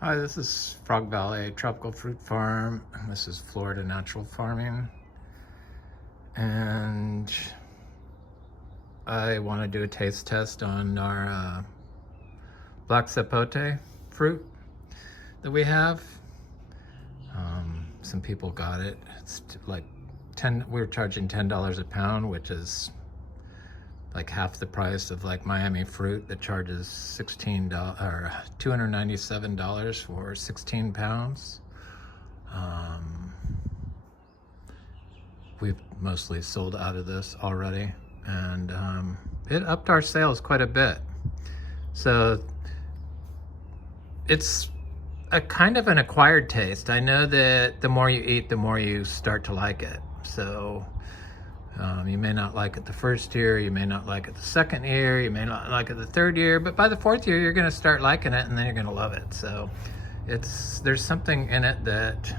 Hi, this is Frog Valley Tropical Fruit Farm. This is Florida Natural Farming. And I want to do a taste test on our black sapote fruit that we have. Some people got it. It's like we were charging $10 a pound, which is like half the price of like Miami fruit that charges $16 or $297 for 16 pounds. We've mostly sold out of this already, and it upped our sales quite a bit. So it's a kind of an acquired taste. I know that the more you eat, the more you start to like it. So you may not like it the first year, you may not like it the second year, you may not like it the third year, but by the fourth year, you're gonna start liking it, and then you're gonna love it. So there's something in it that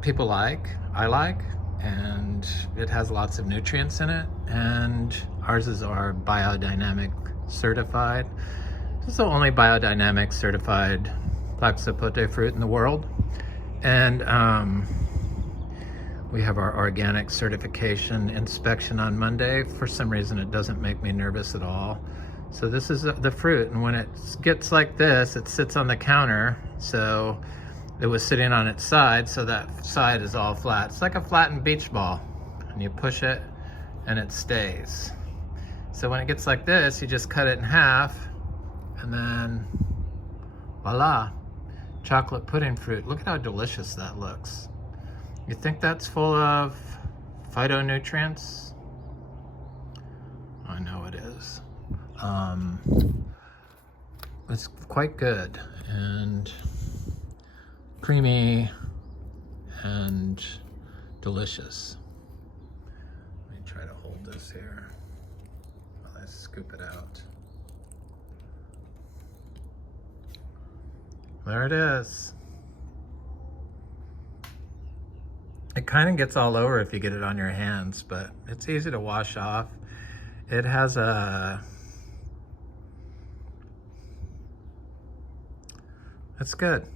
people like, I like, and it has lots of nutrients in it, and ours is our Biodynamic certified. This is the only Biodynamic certified black sapote fruit in the world. And we have our organic certification inspection on Monday. For some reason, it doesn't make me nervous at all. So this is the fruit, and when it gets like this, it sits on the counter. So it was sitting on its side, so that side is all flat. It's like a flattened beach ball, and you push it and it stays. So when it gets like this, you just cut it in half, and then voila, chocolate pudding fruit. Look at how delicious that looks. You think that's full of phytonutrients? I know it is. It's quite good and creamy and delicious. Let me try to hold this here while I scoop it out. There it is. It kind of gets all over if you get it on your hands, but it's easy to wash off. It has it's good.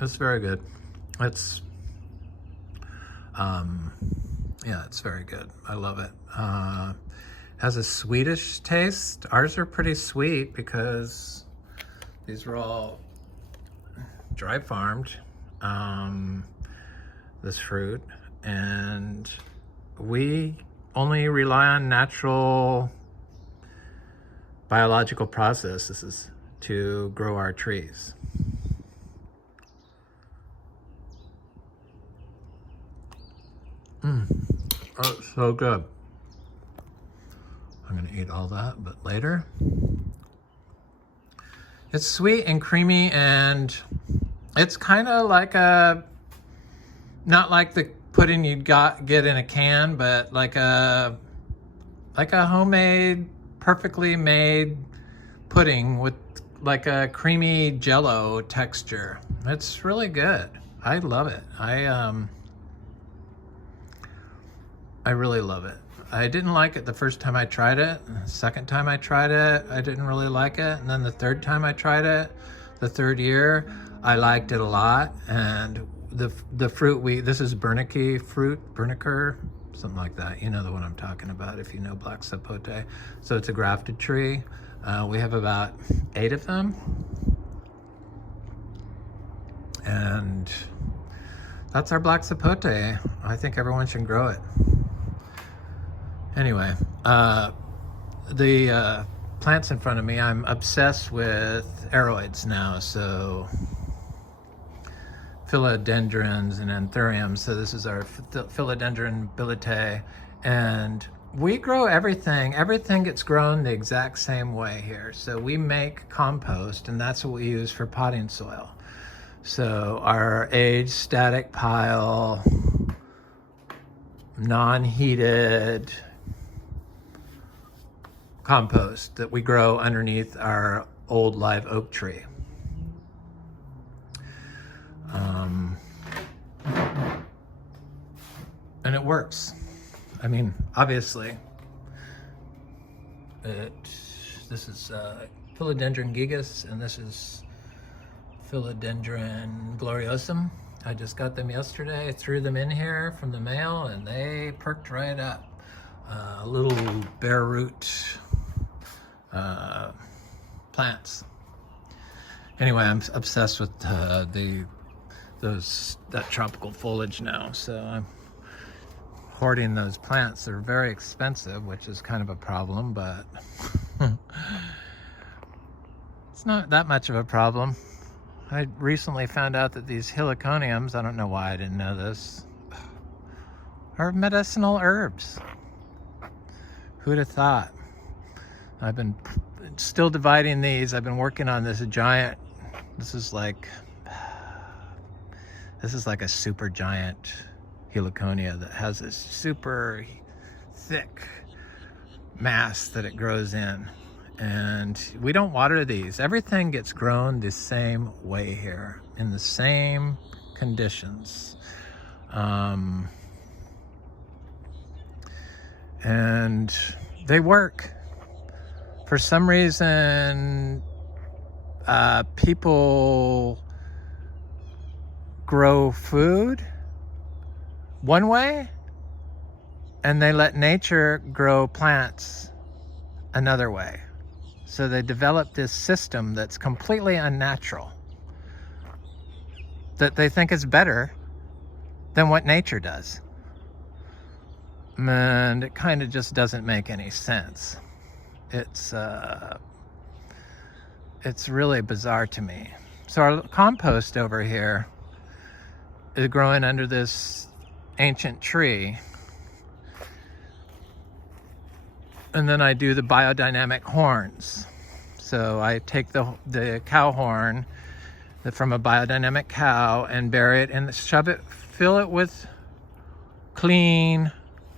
It's very good. It's, yeah, it's very good. I love it. Has a sweetish taste. Ours are pretty sweet because these were all dry farmed, this fruit, and we only rely on natural biological processes to grow our trees. Oh, it's so good. I'm gonna eat all that, but later. It's sweet and creamy, and it's kind of like not like the pudding you'd get in a can, but like a homemade, perfectly made pudding with like a creamy jello texture. It's really good. I love it. I really love it. I didn't like it the first time I tried it. The second time I tried it, I didn't really like it. And then the third time I tried it, the third year, I liked it a lot. And the fruit this is Bernicky fruit, Bernicker, something like that. You know the one I'm talking about if you know black sapote. So it's a grafted tree. We have about 8 of them. And that's our black sapote. I think everyone should grow it. Anyway, the plants in front of me, I'm obsessed with aroids now. So philodendrons and anthuriums. So this is our Philodendron Bilitate, and we grow everything. Everything gets grown the exact same way here. So we make compost, and that's what we use for potting soil. So our aged static pile, non-heated compost that we grow underneath our old live oak tree. And it works. I mean, obviously, This is Philodendron gigas, and this is Philodendron Gloriosum. I just got them yesterday, threw them in here from the mail, and they perked right up. Little bare root plants. Anyway, I'm obsessed with that tropical foliage now, so I'm hoarding those plants. They're very expensive, which is kind of a problem, but it's not that much of a problem. I recently found out that these heliconiums, I don't know why I didn't know this, are medicinal herbs. Who'd have thought? I've been still dividing these. I've been working on this giant, this is like a super giant heliconia that has this super thick mass that it grows in. And we don't water these. Everything gets grown the same way here, in the same conditions. And they work. For some reason, people grow food one way, and they let nature grow plants another way. So they develop this system that's completely unnatural, that they think is better than what nature does. And it kind of just doesn't make any sense. It's really bizarre to me. So our compost over here is growing under this ancient tree. And then I do the biodynamic horns. So I take the cow horn from a biodynamic cow and bury it and fill it with clean,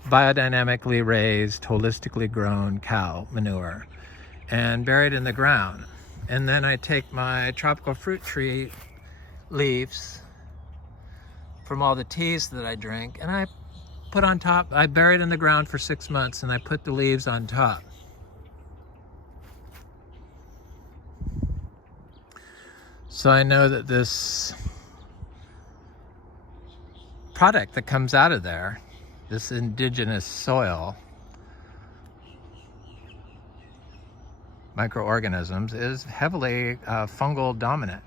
biodynamically raised, holistically grown cow manure and bury it in the ground. And then I take my tropical fruit tree leaves from all the teas that I drink, and I put on top. I bury it in the ground for 6 months, and I put the leaves on top. So I know that this product that comes out of there, this indigenous soil, microorganisms, is heavily fungal dominant.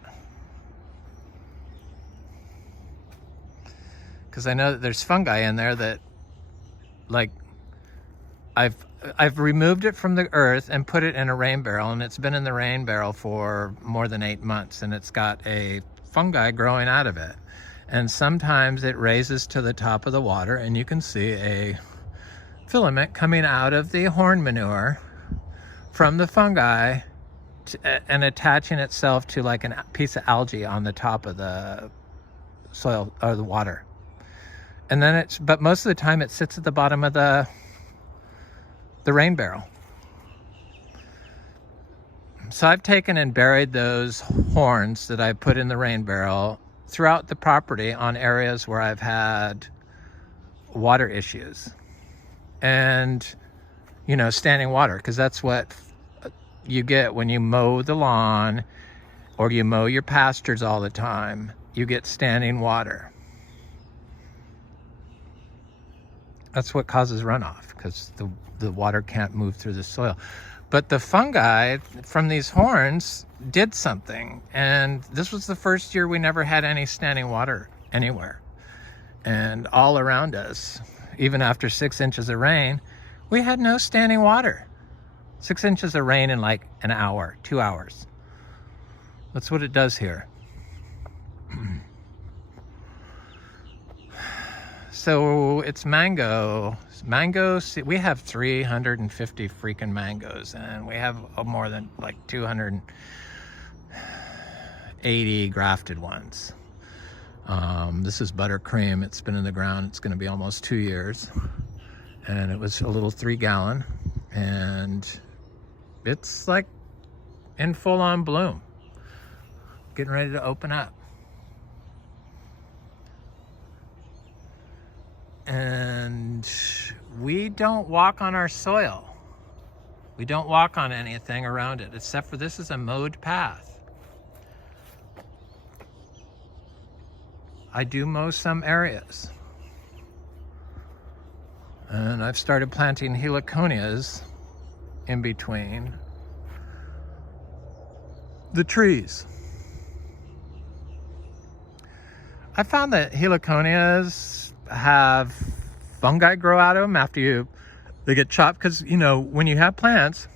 Because I know that there's fungi in there that, like, I've removed it from the earth and put it in a rain barrel, and it's been in the rain barrel for more than 8 months, and it's got a fungi growing out of it. And sometimes it raises to the top of the water, and you can see a filament coming out of the horn manure from the fungi and attaching itself to like a piece of algae on the top of the soil or the water. And then but most of the time it sits at the bottom of the rain barrel. So I've taken and buried those horns that I put in the rain barrel throughout the property on areas where I've had water issues. And, you know, standing water, because that's what you get when you mow the lawn or you mow your pastures all the time. You get standing water. That's what causes runoff, because the water can't move through the soil. But the fungi from these horns did something. And this was the first year we never had any standing water anywhere. And all around us, even after 6 inches of rain, we had no standing water. 6 inches of rain in like an hour, 2 hours. That's what it does here. So it's mango. We have 350 freaking mangoes, and we have more than like 280 grafted ones. This is buttercream. It's been in the ground. It's going to be almost 2 years. And it was a little 3-gallon. And it's like in full-on bloom. Getting ready to open up. And we don't walk on our soil. We don't walk on anything around it, except for this is a mowed path. I do mow some areas. And I've started planting heliconias in between the trees. I found that heliconias have fungi grow out of them after they get chopped, because, you know, when you have plants,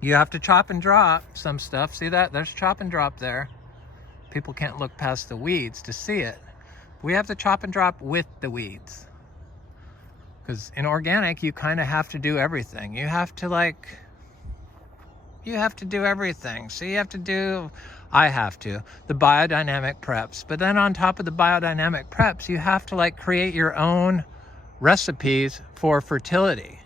you have to chop and drop some stuff. See that? There's chop and drop there. People can't look past the weeds to see it. We have to chop and drop with the weeds. Because in organic, you kind of have to do everything. You have to do everything. So you have to do, I have to, the biodynamic preps. But then on top of the biodynamic preps, you have to create your own recipes for fertility.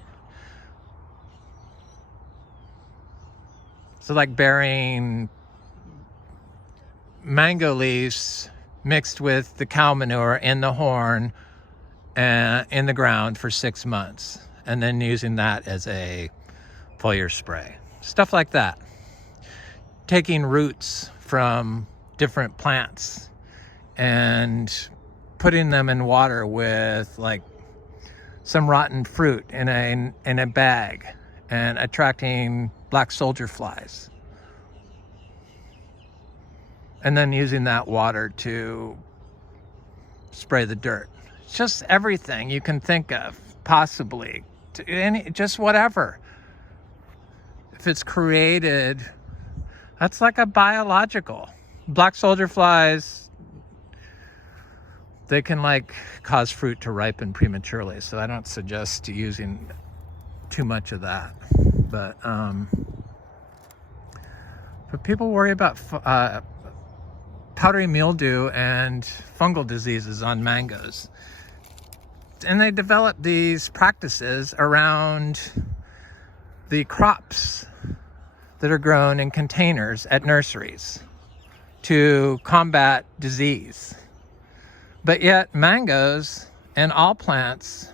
So burying mango leaves mixed with the cow manure in the horn in the ground for 6 months, and then using that as a foliar spray. Stuff like that. Taking roots from different plants and putting them in water with some rotten fruit in a bag and attracting black soldier flies. And then using that water to spray the dirt. It's just everything you can think of, possibly. Just whatever. If it's created, that's like a biological. Black soldier flies, they can cause fruit to ripen prematurely. So I don't suggest using too much of that. But people worry about powdery mildew and fungal diseases on mangoes. And they develop these practices around the crops that are grown in containers at nurseries to combat disease. But yet mangoes and all plants,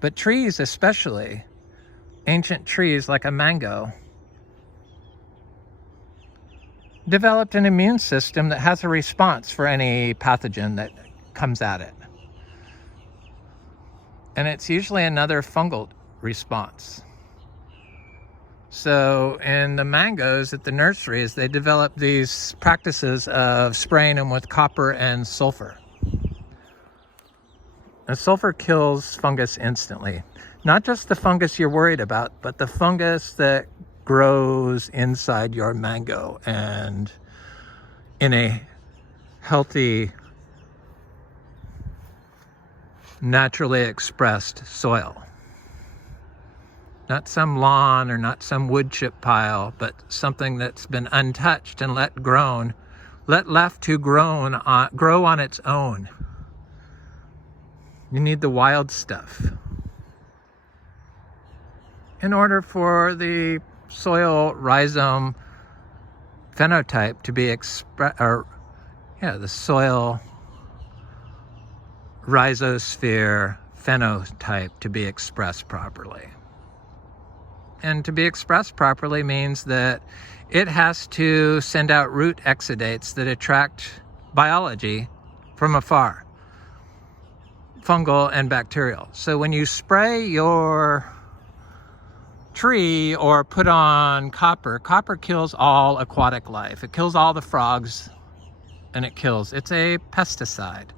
but trees especially, ancient trees like a mango, developed an immune system that has a response for any pathogen that comes at it. And it's usually another fungal response. So in the mangoes at the nurseries, they develop these practices of spraying them with copper and sulfur. And sulfur kills fungus instantly. Not just the fungus you're worried about, but the fungus that grows inside your mango and in a healthy, naturally expressed soil. Not some lawn or not some wood chip pile, but something that's been untouched and let left to grow on its own. You need the wild stuff in order for the soil rhizome phenotype to be the soil rhizosphere phenotype to be expressed properly. And to be expressed properly means that it has to send out root exudates that attract biology from afar, fungal and bacterial. So when you spray your tree or put on copper kills all aquatic life. It kills all the frogs, and it's a pesticide.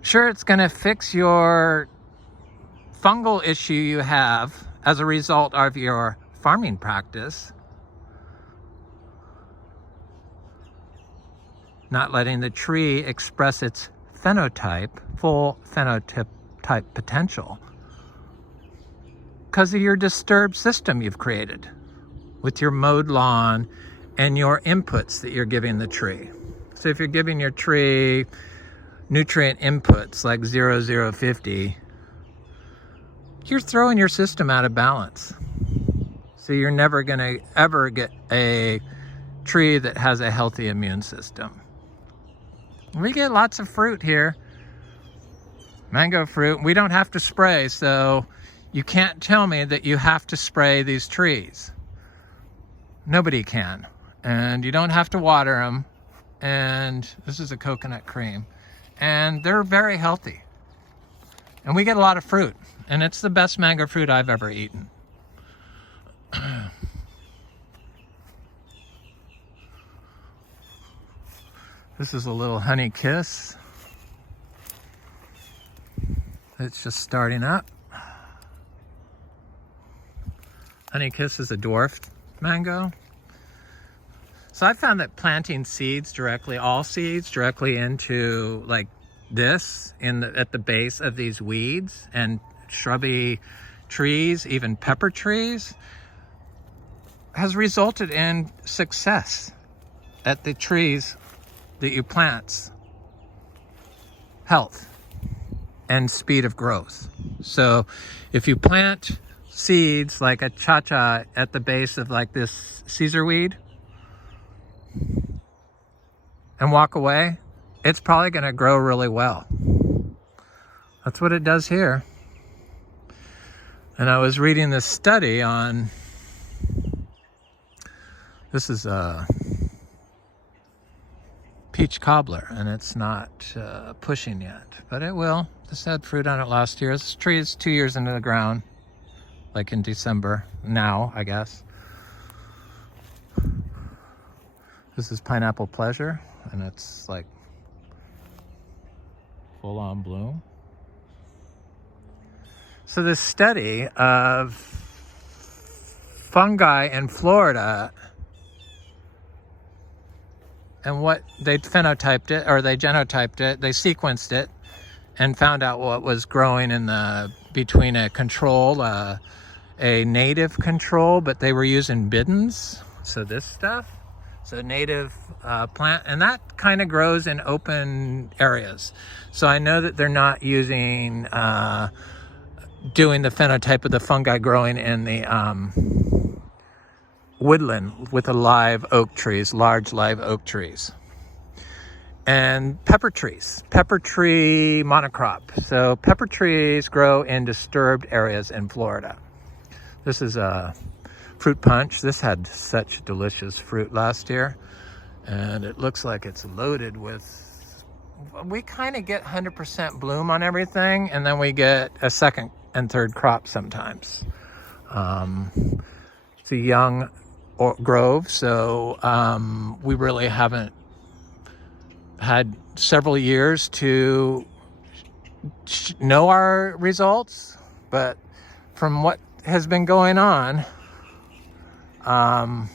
Sure, it's going to fix your fungal issue you have as a result of your farming practice, not letting the tree express its full phenotype potential, because of your disturbed system you've created with your mowed lawn and your inputs that you're giving the tree. So if you're giving your tree nutrient inputs like 0,050, you're throwing your system out of balance. So you're never going to ever get a tree that has a healthy immune system. We get lots of fruit here. Mango fruit. We don't have to spray, so you can't tell me that you have to spray these trees. Nobody can. And you don't have to water them. And this is a coconut cream. And they're very healthy. And we get a lot of fruit. And it's the best mango fruit I've ever eaten. This is a little honey kiss. It's just starting up. Honey kiss is a dwarfed mango. So I found that planting seeds directly, all seeds directly into like this at the base of these weeds and shrubby trees, even pepper trees, has resulted in success at the trees that you plant, health and speed of growth. So if you plant seeds like a cha-cha at the base of like this Caesar weed and walk away, it's probably going to grow really well. That's what it does here. And I was reading this study on, this is a peach cobbler, and it's not pushing yet, but it will. This had fruit on it last year. This tree is 2 years into the ground, like in December, now, I guess. This is Pineapple Pleasure, and it's like full on bloom. So this study of fungi in Florida and what they phenotyped it, or they genotyped it, they sequenced it and found out what was growing in between a control, a native control, but they were using bidens. So this stuff, so native plant, and that kind of grows in open areas. So I know that they're not using, doing the phenotype of the fungi growing in the woodland with the live oak trees, large live oak trees. And pepper trees, pepper tree monocrop. So pepper trees grow in disturbed areas in Florida. This is a fruit punch. This had such delicious fruit last year. And it looks like it's loaded with, we kind of get 100% bloom on everything. And then we get a second and third crop sometimes. It's a young grove, so we really haven't had several years to know our results, but from what has been going on, I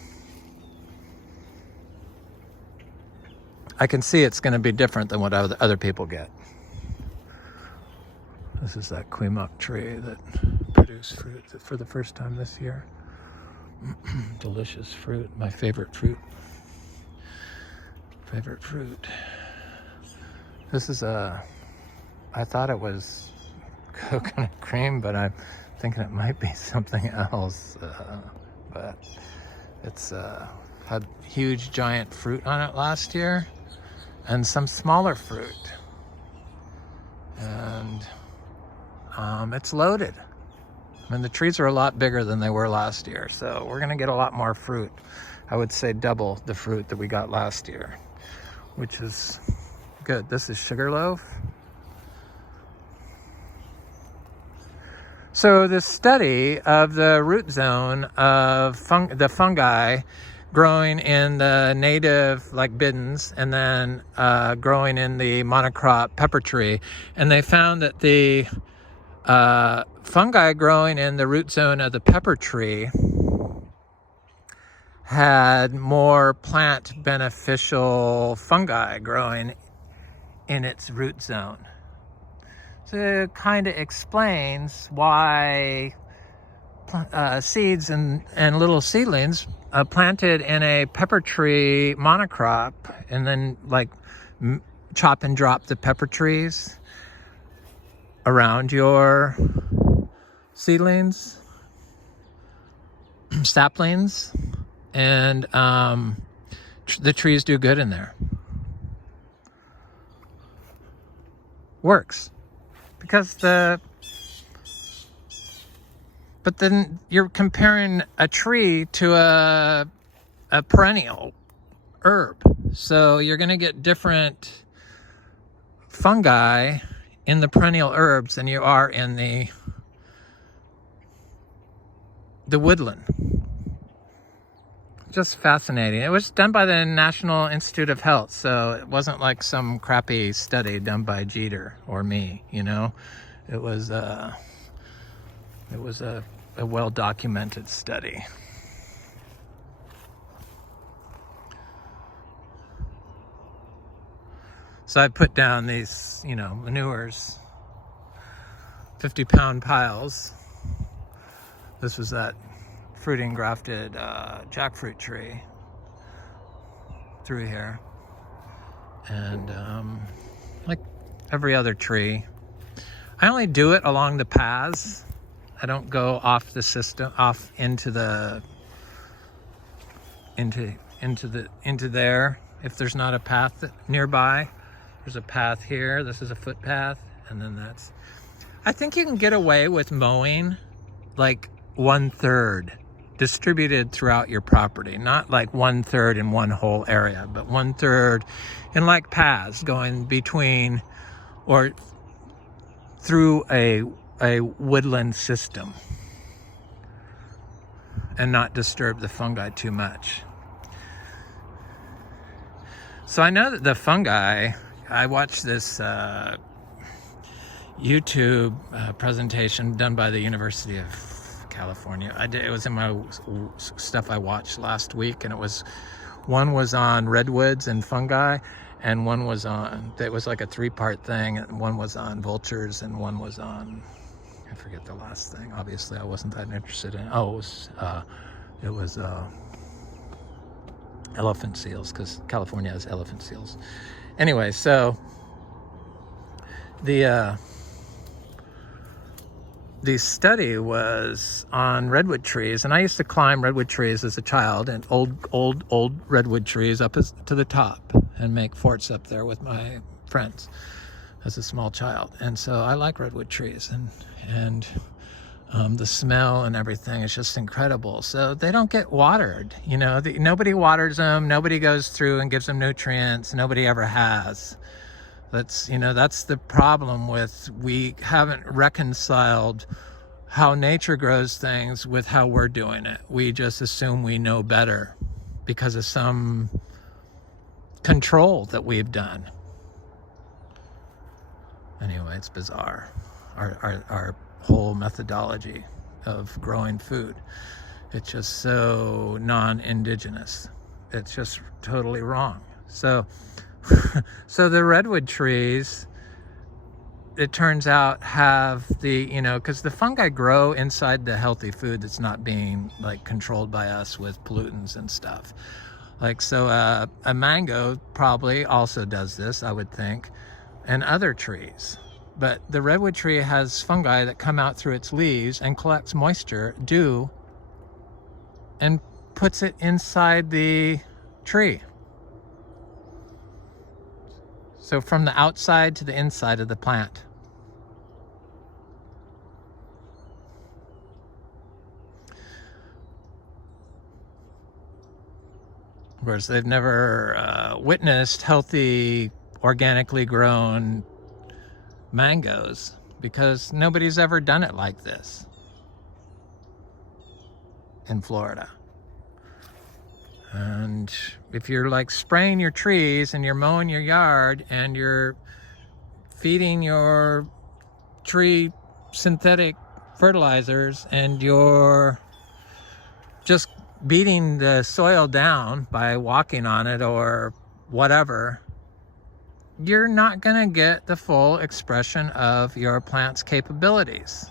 can see it's going to be different than what other people get. This is that Quemock tree that produced fruit for the first time this year. Delicious fruit, my favorite fruit. This is I thought it was coconut cream, but I'm thinking it might be something else. But it's had huge giant fruit on it last year and some smaller fruit. And it's loaded. I mean, the trees are a lot bigger than they were last year, so we're gonna get a lot more fruit. I would say double the fruit that we got last year, which is good. This is Sugarloaf. So this study of the root zone of the fungi growing in the native like bidens and then growing in the monocrop pepper tree, and they found that the fungi growing in the root zone of the pepper tree had more plant beneficial fungi growing in its root zone. So it kind of explains why seeds and little seedlings planted in a pepper tree monocrop and then like chop and drop the pepper trees around your seedlings, saplings, and the trees do good in there. works. Because but then you're comparing a tree to a perennial herb. So you're going to get different fungi in the perennial herbs than you are in the woodland. Just fascinating. It was done by the National Institute of Health, so it wasn't like some crappy study done by Jeter or me, you know. It was a well-documented study. So I put down these, you know, manures, 50-pound piles. This was that fruiting grafted jackfruit tree through here. And like every other tree, I only do it along the paths. I don't go off the system, off into there. If there's not a path nearby, there's a path here. This is a footpath, and then that's. I think you can get away with mowing like 1/3 distributed throughout your property, not like 1/3 in one whole area, but 1/3 in like paths going between or through a woodland system, and not disturb the fungi too much. So I know that the fungi, I watched this YouTube presentation done by the University of California. It was in my stuff I watched last week, and one was on redwoods and fungi, and one was on, it was like a 3-part thing, and one was on vultures, and one was on, I forget the last thing. Obviously, I wasn't that interested in. It was elephant seals, because California has elephant seals. Anyway, so the study was on redwood trees, and I used to climb redwood trees as a child, and old redwood trees up to the top, and make forts up there with my friends as a small child. And so I like redwood trees, and the smell and everything is just incredible. So they don't get watered, you know. Nobody waters them. Nobody goes through and gives them nutrients. Nobody ever has. That's the problem we haven't reconciled how nature grows things with how we're doing it. We just assume we know better because of some control that we've done. Anyway, it's bizarre. Our whole methodology of growing food. It's just so non-indigenous. It's just totally wrong. So the redwood trees, it turns out, have because the fungi grow inside the healthy food that's not being like controlled by us with pollutants and stuff. Like, so a mango probably also does this, I would think, and other trees. But the redwood tree has fungi that come out through its leaves and collects moisture, dew, and puts it inside the tree. So from the outside to the inside of the plant. Of course, they've never witnessed healthy, organically grown mangoes because nobody's ever done it like this in Florida. And if you're like spraying your trees and you're mowing your yard and you're feeding your tree synthetic fertilizers and you're just beating the soil down by walking on it or whatever, you're not going to get the full expression of your plant's capabilities.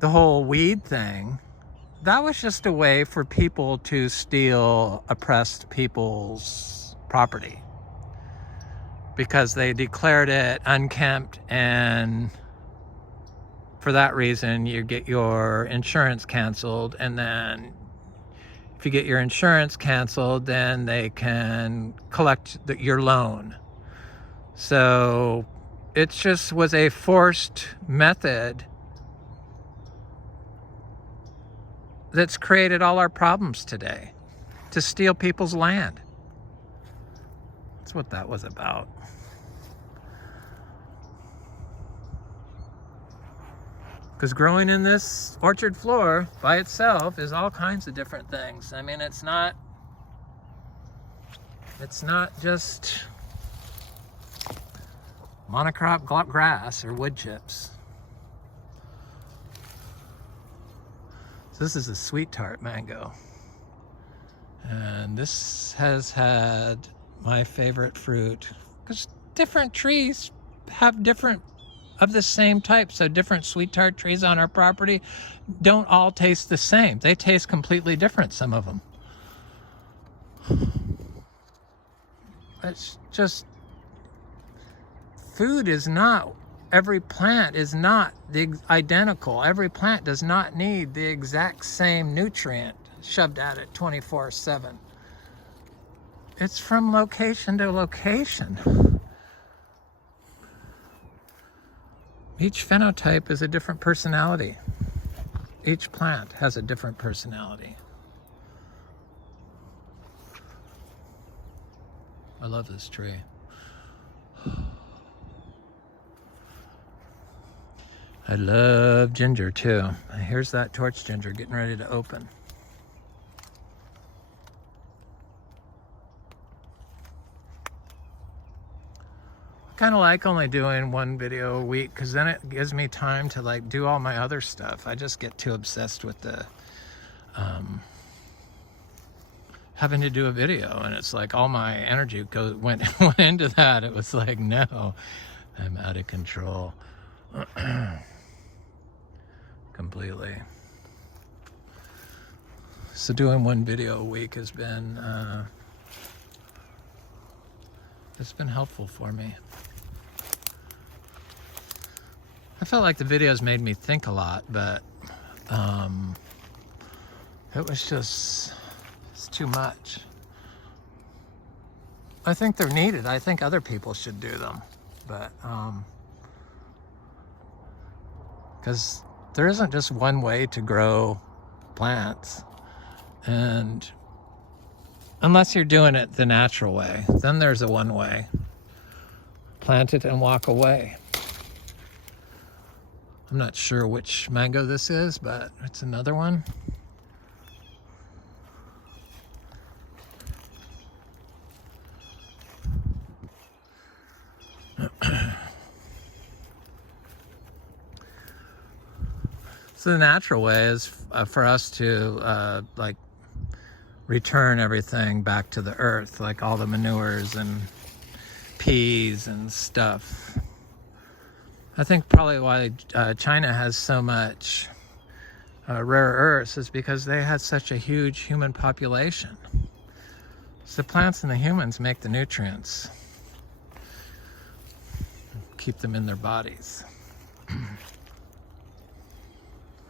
The whole weed thing, that was just a way for people to steal oppressed people's property because they declared it unkempt, and for that reason you get your insurance canceled, and then if you get your insurance canceled, then they can collect your loan. So it just was a forced method that's created all our problems today, to steal people's land. That's what that was about. Because growing in this orchard floor by itself is all kinds of different things. I mean, it's not just monocrop grass or wood chips. So this is a sweet tart mango. And this has had my favorite fruit, because different trees have different of the same type. So different sweet tart trees on our property don't all taste the same. They taste completely different, some of them. It's just, food is not, every plant is not identical. Every plant does not need the exact same nutrient shoved at it 24/7. It's from location to location. Each phenotype is a different personality. Each plant has a different personality. I love this tree. I love ginger too. Here's that torch ginger getting ready to open. Kind of like only doing one video a week, because then it gives me time to like do all my other stuff. I just get too obsessed with the having to do a video, and it's like all my energy went into that. It was like, no, I'm out of control. Completely. So doing one video a week has been it's been helpful for me. I felt like the videos made me think a lot, but it was just, it's too much. I think they're needed. I think other people should do them, but because there isn't just one way to grow plants, and unless you're doing it the natural way, then there's a one way. Plant it and walk away. I'm not sure which mango this is, but it's another one. So the natural way is for us to like return everything back to the earth, like all the manures and peas and stuff. I think probably why China has so much rare earths is because they had such a huge human population. So the plants and the humans make the nutrients, keep them in their bodies.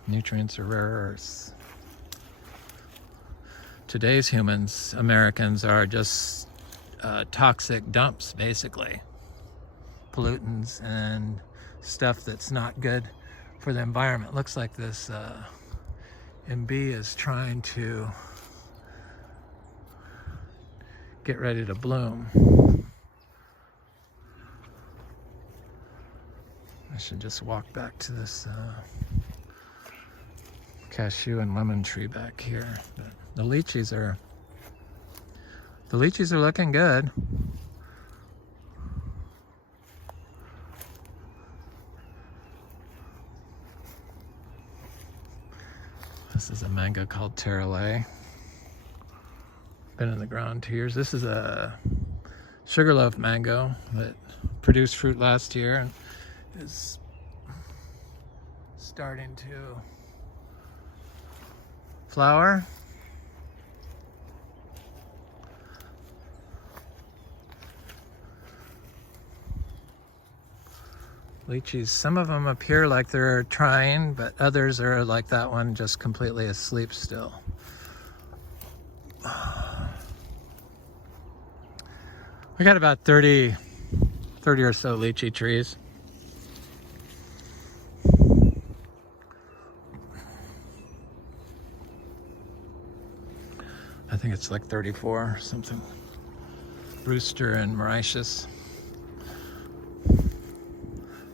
Nutrients are rare earths. Today's humans, Americans, are just toxic dumps, basically. Pollutants and stuff that's not good for the environment. Looks like this MB is trying to get ready to bloom. I should just walk back to this cashew and lemon tree back here. But the lychees are looking good. This is a mango called Terrelay. Been in the ground 2 years. This is a sugar loaf mango that produced fruit last year and is starting to flower. Lychees, some of them appear like they're trying, but others are like that one, just completely asleep still. We got about 30 or so lychee trees. I think it's like 34 or something. Rooster and Mauritius.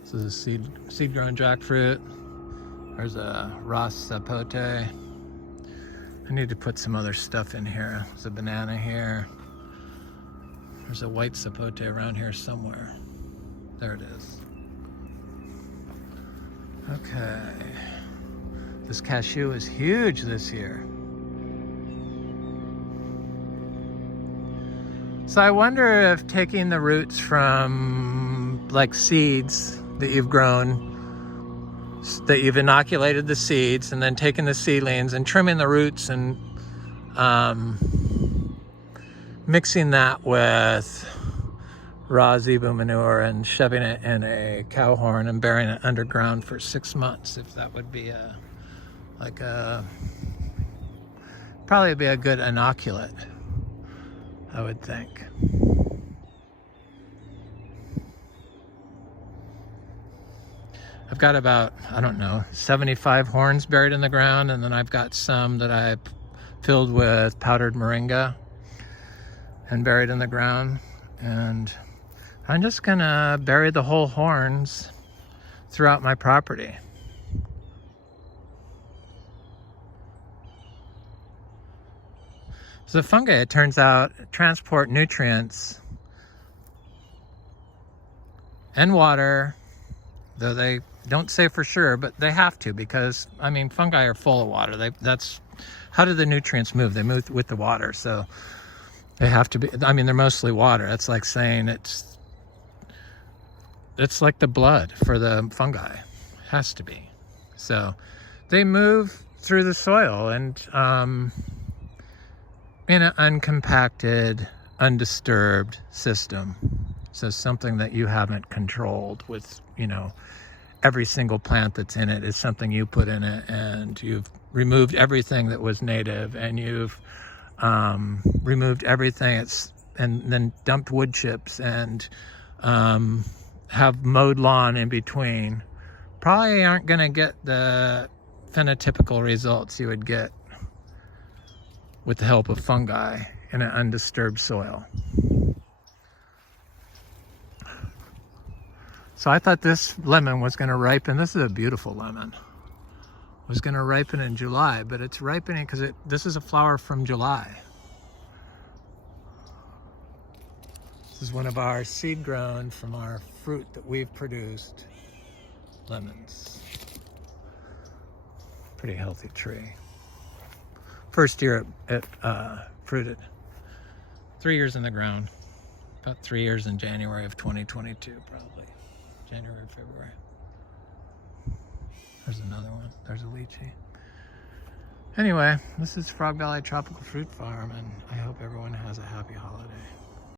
This is a seed grown jackfruit. There's a Ross Sapote. I need to put some other stuff in here. There's a banana here. There's a white Sapote around here somewhere. There it is. Okay. This cashew is huge this year. So I wonder if taking the roots from like seeds that you've grown, that you've inoculated the seeds, and then taking the seedlings and trimming the roots and mixing that with raw zebu manure and shoving it in a cow horn and burying it underground for 6 months, if that would be probably be a good inoculant, I would think. I've got about, I don't know, 75 horns buried in the ground, and then I've got some that I filled with powdered moringa and buried in the ground. And I'm just gonna bury the whole horns throughout my property. So the fungi, it turns out, transport nutrients and water, though they don't say for sure, but they have to, because, I mean, fungi are full of water. That's how do the nutrients move? They move with the water, so they have to be, I mean, they're mostly water. That's like saying it's like the blood for the fungi. It has to be. So they move through the soil and in an uncompacted, undisturbed system. So something that you haven't controlled with, you know, every single plant that's in it is something you put in it, and you've removed everything that was native, and you've removed everything and then dumped wood chips and have mowed lawn in between. Probably aren't going to get the phenotypical results you would get with the help of fungi in an undisturbed soil. So I thought this lemon was going to ripen. This is a beautiful lemon. It was going to ripen in July, but it's ripening because this is a flower from July. This is one of our seed grown from our fruit that we've produced lemons. Pretty healthy tree. First year it fruited. 3 years in the ground. About 3 years in January of 2022, probably. January, February. There's another one. There's a lychee. Anyway, this is Frog Valley Tropical Fruit Farm, and I hope everyone has a happy holiday.